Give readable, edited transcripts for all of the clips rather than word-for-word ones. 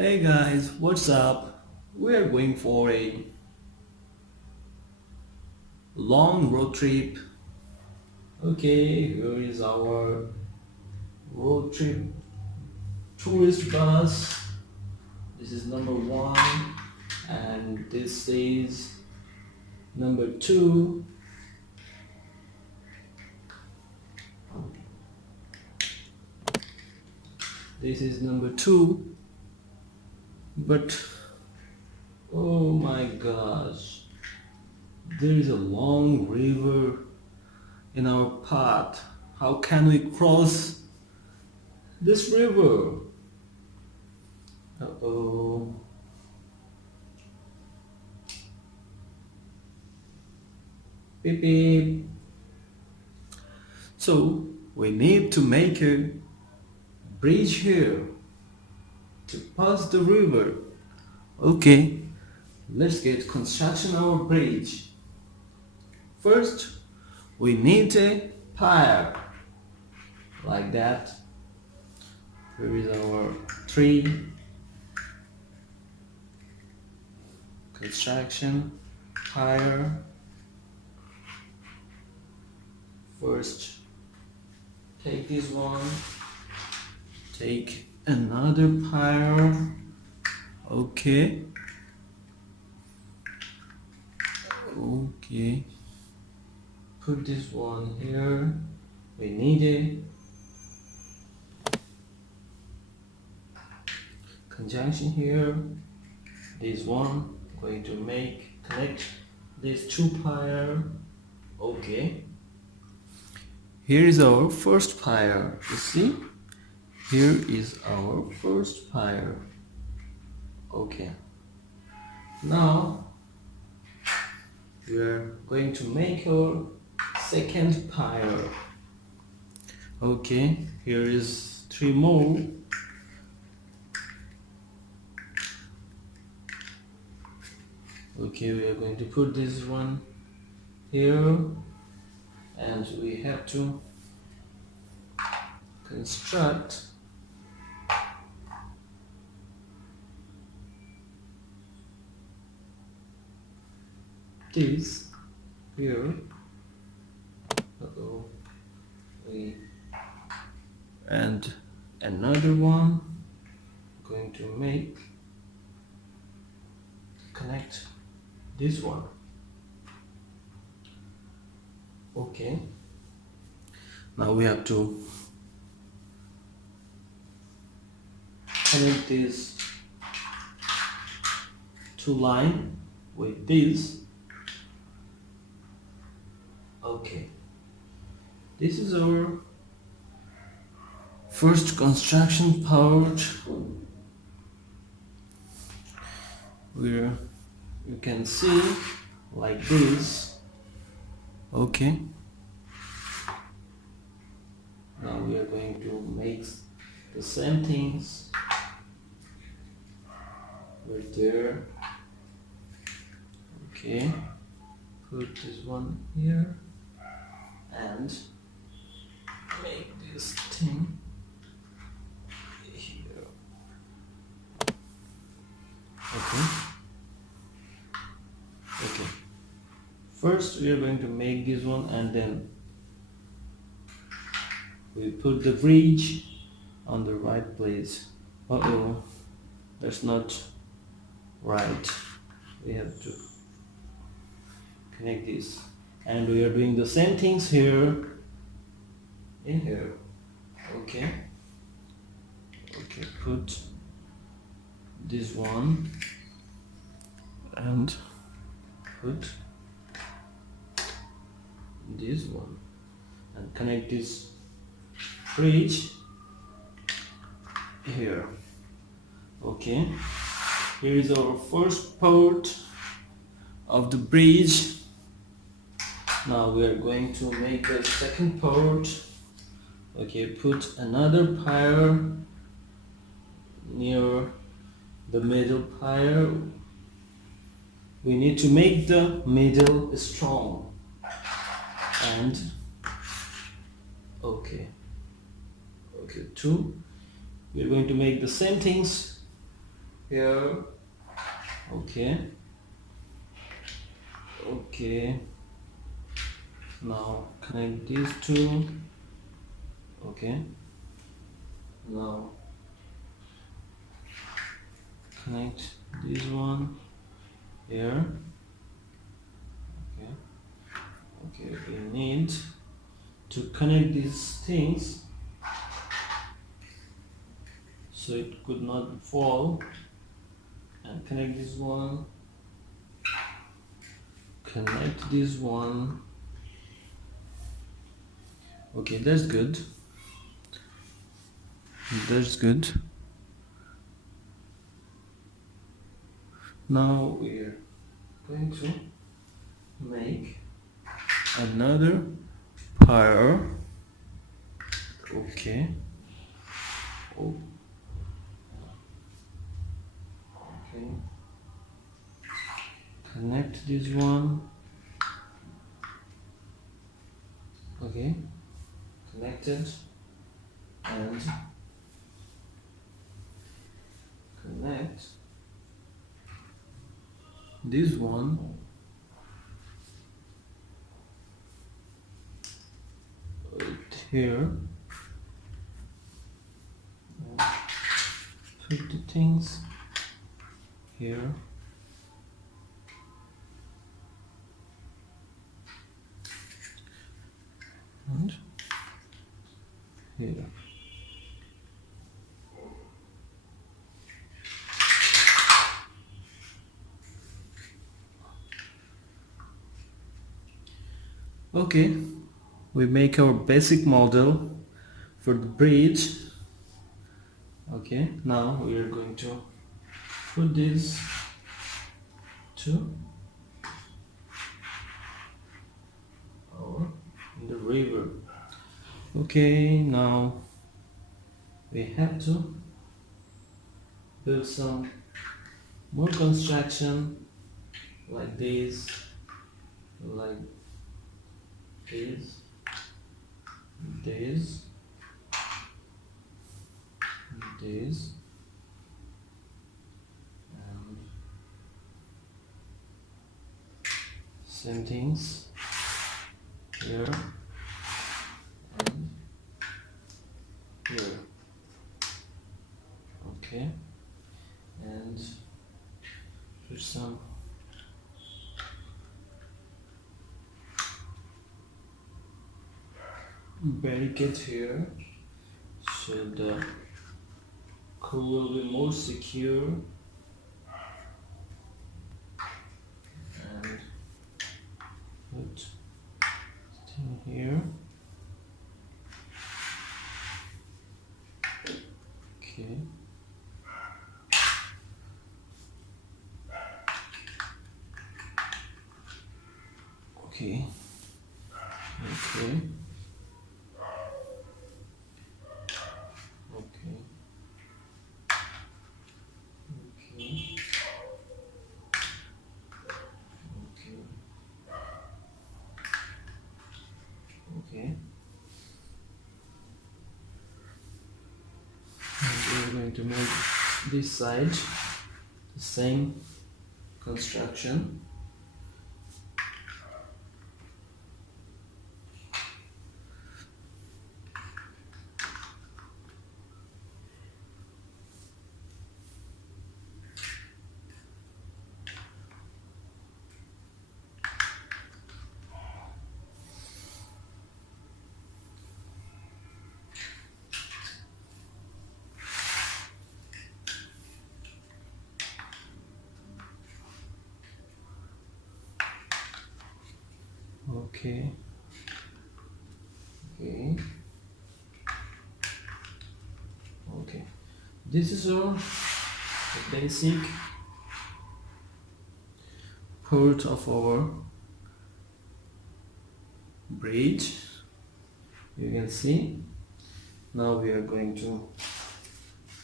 Hey guys, what's up? We are going for a long road trip. Okay, here is our road trip tourist bus. This is number one, and this is number two. This is number two, but oh my gosh, there is a long river in our path. How can we cross this river? Uh-oh. Beep beep. So we need to make a bridge here to pass the river. Okay, let's get construction our bridge. First, we need a pier like that. Here is our tree construction pier. First, take this one, take another pier. Okay. Okay. Put this one here. We need a conjunction here. This one going to connect these two pier. Okay. Here is our first pier. You see? Here is our first pier. Okay. Now we are going to make our second pier. Okay, here is three more. Okay, we are going to put this one here, and we have to construct this here. Uh-oh. And another one going to connect this one. Okay, now we have to connect this two line with this. Okay, this is our first construction part, where you can see like this. Okay, now we are going to make the same things right there. Okay, put this one here and make this thing here. Okay. First we are going to make this one, and then we put the bridge on the right place. Uh-oh, that's not right. We have to connect this, and we are doing the same things here in here. Okay, put this one and put this one and connect this bridge here. Okay, here is our first part of the bridge. Now we are going to make a second part. Okay, put another pier near the middle pier. We need to make the middle strong. And okay, two. We are going to make the same things here. Okay. Okay. Now connect these two. Okay. Now connect this one here. Okay. Okay. We need to connect these things so it could not fall, and connect this one, connect this one. Okay, that's good. That's good. Now we're going to make another pair. Okay. Oh. Okay. Connect this one. Okay. Connected. And connect this one right here. Put the things here. And here. Okay, we make our basic model for the bridge. Okay, now we are going to put this to in the river. Okay, now we have to build some more construction like this, like this, this, this, and same things here and here. Okay, and put some barricade here so the crew will be more secure, and put thing here. Okay. Okay. Okay. Okay. Okay. Okay. Okay. And we're going to make this side the same construction. Okay. Okay. Okay. This is all the basic part of our bridge. You can see. Now we are going to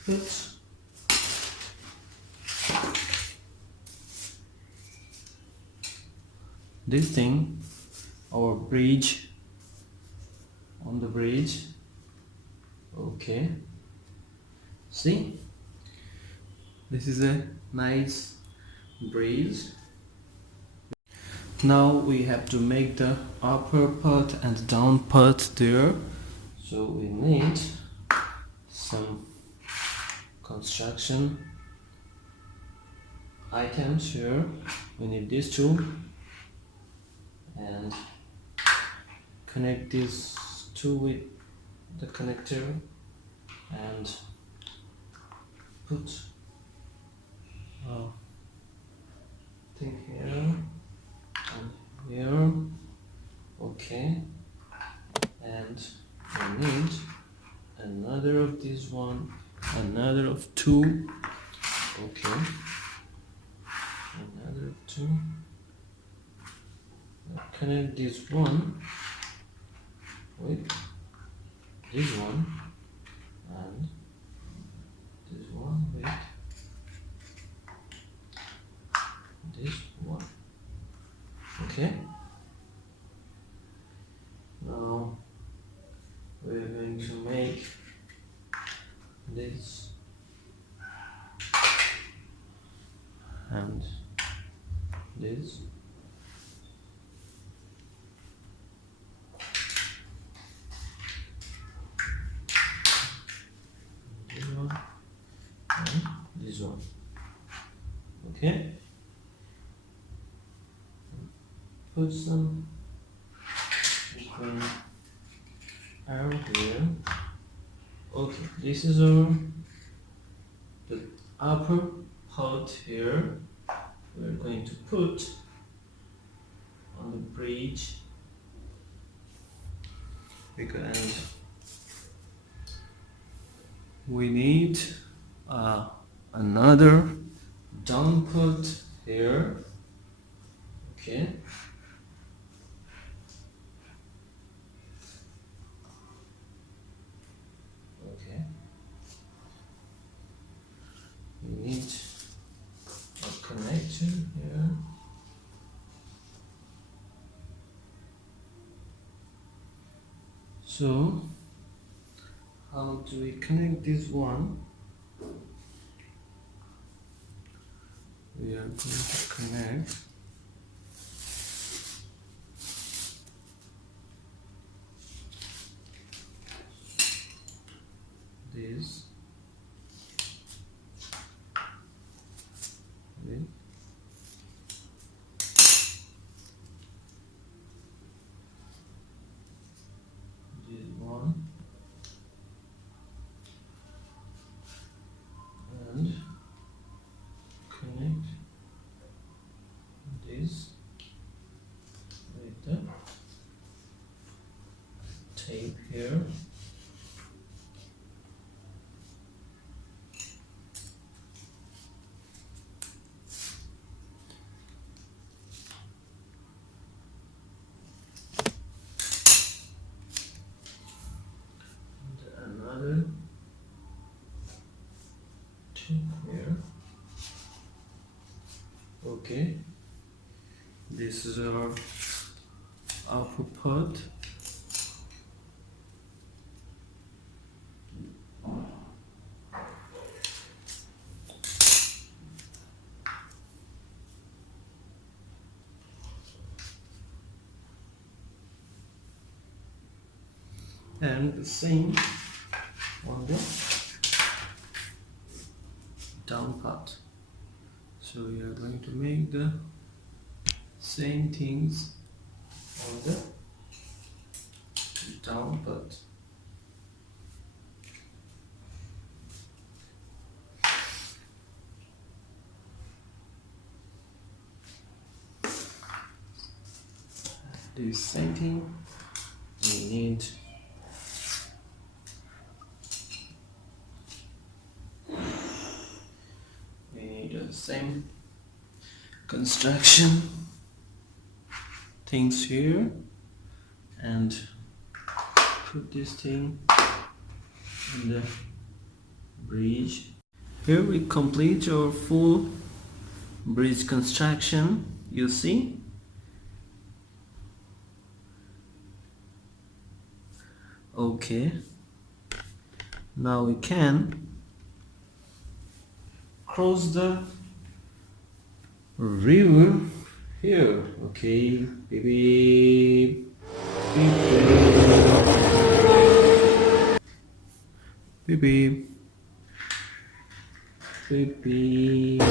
put this thing, our bridge, on the bridge. Okay, see, This is a nice bridge. Now we have to make the upper part and down part there. So we need some construction items here. We need these two and connect these two with the connector and put thing here and here. Okay, and we need another of this one, another of two. Okay, another of two. Now connect this one with this one and this one with this one. Okay, now we're going to make this and this. This one and this one. Okay, put some green arrow here. Okay, this is our the upper part here. We're going to put on the bridge because we need another down part here. Okay. Okay. We need a connection here. So, how do we connect this one? We are going to connect this with this one and connect this with the tape here. And another tape here. Okay, this is our upper part. And the same on the down part. So we are going to make the same things on the down part. Do the same thing. We need the same construction things here and put this thing in the bridge. Here we complete our full bridge construction, you see. Okay, now we can cross the river here. Okay, beep beep beep beep beep beep.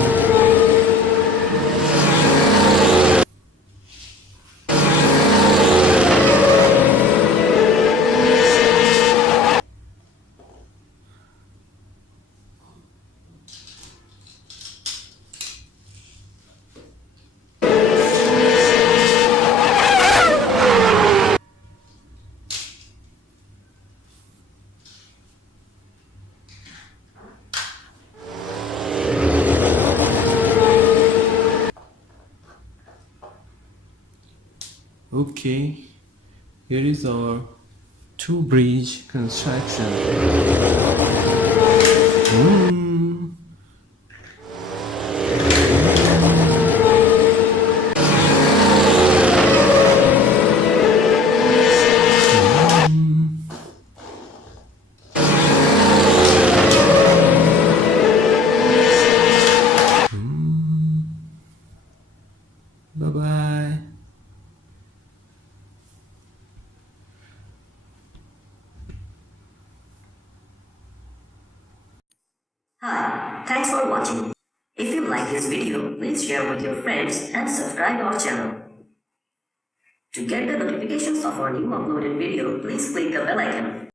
Okay, here is our two bridge construction. Mm. Bye bye. Hi, thanks for watching. If you like this video, please share with your friends and subscribe our channel. To get the notifications of our new uploaded video, please click the bell icon.